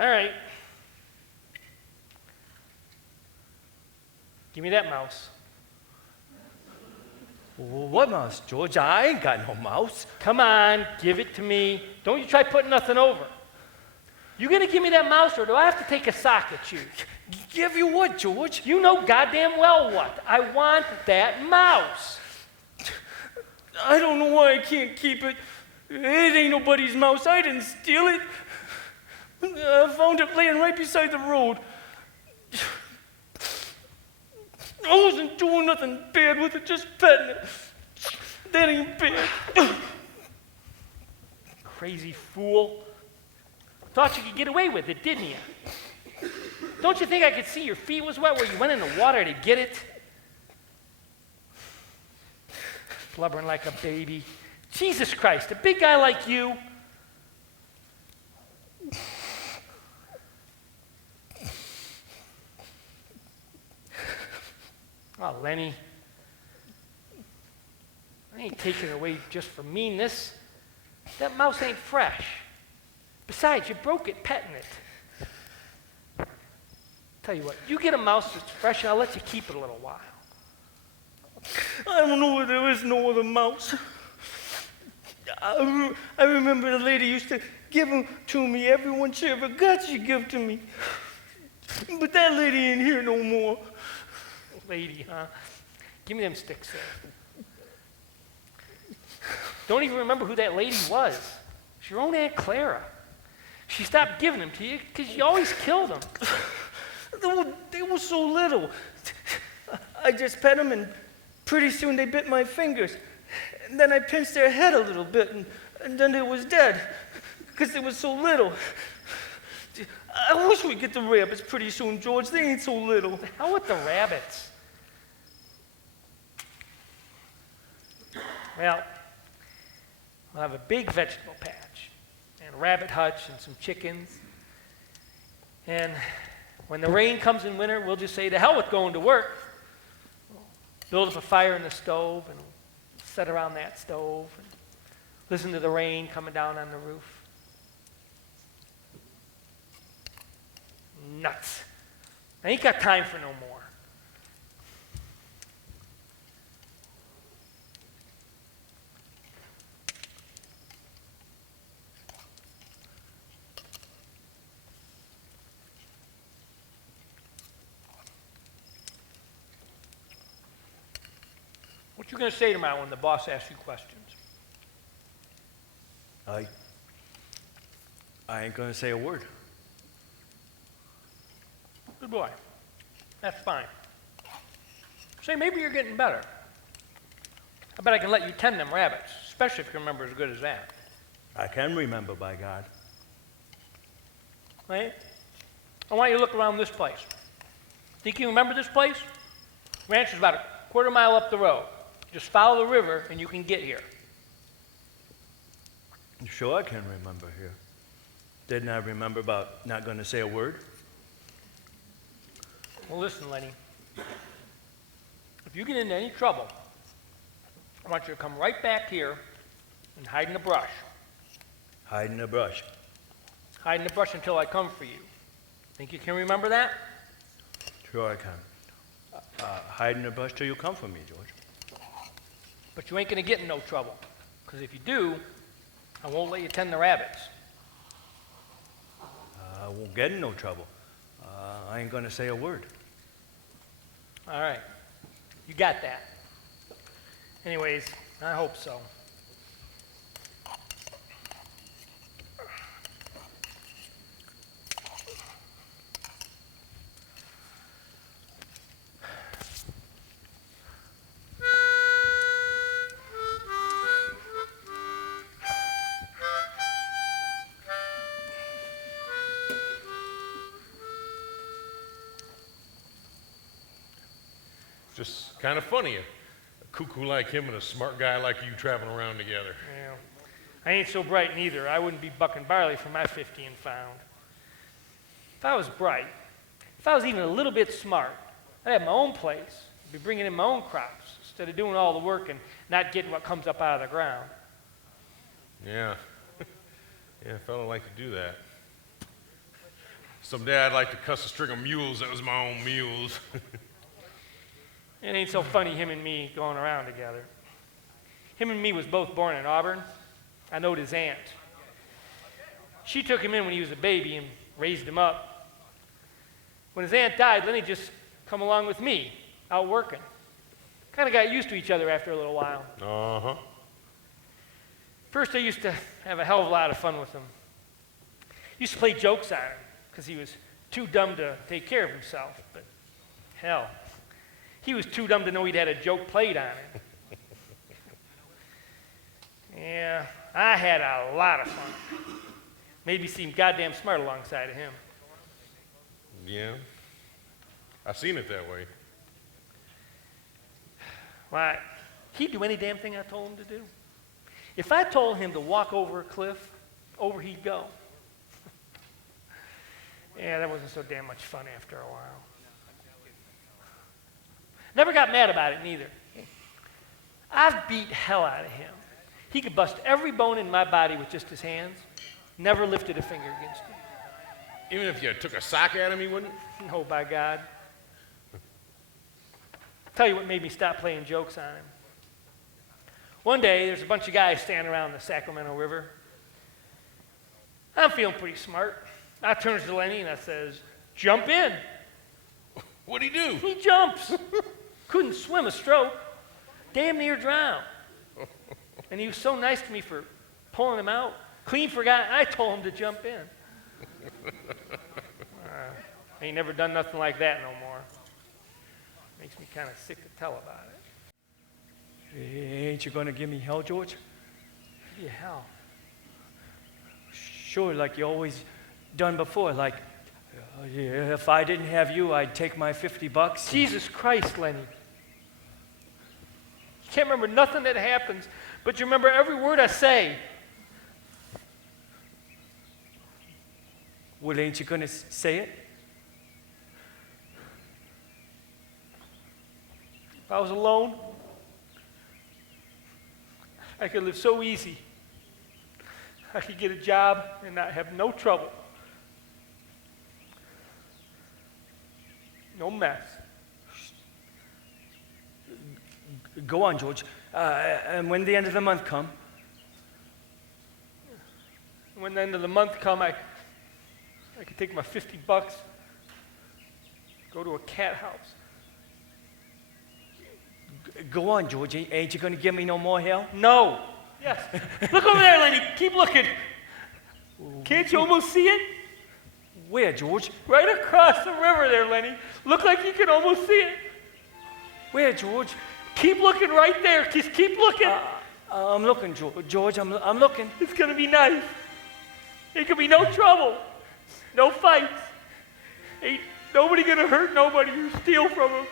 All right. Give me that mouse. Well, what mouse, George? I ain't got no mouse. Come on, give it to me. Don't you try putting nothing over. You gonna give me that mouse, or do I have to take a sock at you? Give you what, George? You know goddamn well what. I want that mouse. I don't know why I can't keep it. It ain't nobody's mouse. I didn't steal it. I found it laying right beside the road. I wasn't doing nothing bad with it, just petting it. That ain't bad. Crazy fool. Thought you could get away with it, didn't you? Don't you think I could see your feet was wet where you went in the water to get it? Blubbering like a baby. Jesus Christ, a big guy like you. Oh, Lenny. I ain't taking it away just for meanness. That mouse ain't fresh. Besides, you broke it petting it. Tell you what, you get a mouse that's fresh and I'll let you keep it a little while. I don't know where there is no other mouse. I remember the lady used to give them to me. Everyone she ever got, she'd give to me. But that lady ain't here no more. Lady, huh? Give me them sticks there. Don't even remember who that lady was. It's your own Aunt Clara. She stopped giving them to you because you always killed them. They were so little. I just pet them, and pretty soon they bit my fingers. And then I pinched their head a little bit, and then they was dead because they were so little. I wish we'd get the rabbits pretty soon, George. They ain't so little. The hell with the rabbits. Well, we'll have a big vegetable patch, and a rabbit hutch, and some chickens. And when the rain comes in winter, we'll just say, to hell with going to work. We'll build up a fire in the stove, and sit around that stove, and listen to the rain coming down on the roof. Nuts. I ain't got time for no more. What you going to say tomorrow when the boss asks you questions? I ain't gonna say a word. Good boy. That's fine. Say, maybe you're getting better. I bet I can let you tend them rabbits, especially if you remember as good as that. I can remember, by God. Right? I want you to look around this place. Think you remember this place? Ranch is about a quarter mile up the road. Just follow the river and you can get here. Sure, I can remember here. Didn't I remember about not gonna say a word? Well, listen, Lenny. If you get into any trouble, I want you to come right back here and hide in the brush. Hide in the brush. Hide in the brush until I come for you. Think you can remember that? Sure, I can. Hide in the brush till you come for me, George. But you ain't going to get in no trouble. Because if you do, I won't let you tend the rabbits. I won't get in no trouble. I ain't gonna say a word. All right. You got that. Anyways, I hope so. Just kind of funny, a cuckoo like him and a smart guy like you traveling around together. Yeah. I ain't so bright neither. I wouldn't be bucking barley for my 50 and found. If I was bright, if I was even a little bit smart, I'd have my own place. I'd be bringing in my own crops instead of doing all the work and not getting what comes up out of the ground. Yeah. Yeah, a fellow like to do that. Someday I'd like to cuss a string of mules that was my own mules. It ain't so funny, him and me going around together. Him and me was both born in Auburn. I knowed his aunt. She took him in when he was a baby and raised him up. When his aunt died, Lenny just come along with me, out working. Kind of got used to each other after a little while. Uh-huh. First, I used to have a hell of a lot of fun with him. Used to play jokes on him because he was too dumb to take care of himself. But hell, he was too dumb to know he'd had a joke played on him. Yeah, I had a lot of fun. Made me seem goddamn smart alongside of him. Yeah. I seen it that way. Why, he'd do any damn thing I told him to do. If I told him to walk over a cliff, over he'd go. Yeah, that wasn't so damn much fun after a while. Never got mad about it, neither. I've beat hell out of him. He could bust every bone in my body with just his hands. Never lifted a finger against me. Even if you took a sock at him, he wouldn't? No, by God. Tell you what made me stop playing jokes on him. One day, there's a bunch of guys standing around the Sacramento River. I'm feeling pretty smart. I turns to Lenny and I says, "Jump in." What'd he do? He jumps. Couldn't swim a stroke. Damn near drowned. And he was so nice to me for pulling him out. Clean forgot I told him to jump in. I ain't never done nothing like that no more. Makes me kind of sick to tell about it. Ain't you gonna give me hell, George? Give you hell. Sure, like you always done before. Like, yeah, if I didn't have you, I'd take my $50. Jesus Christ, Lenny. You can't remember nothing that happens, but you remember every word I say. Well, ain't you gonna say it? If I was alone, I could live so easy. I could get a job and not have no trouble. No mess. Go on, George. And when the end of the month come, When the end of the month come, I could take my $50, go to a cat house. go on, George. Ain't you gonna give me no more hell? No. Yes. Look over there, Lenny. Keep looking. Can't you almost see it? Where, George? Right across the river there, Lenny. Look like you can almost see it. Where, George? Keep looking right there. Just keep looking. I'm looking, George. I'm looking. It's going to be nice. It could be no trouble. No fights. Ain't nobody going to hurt nobody or steal from them.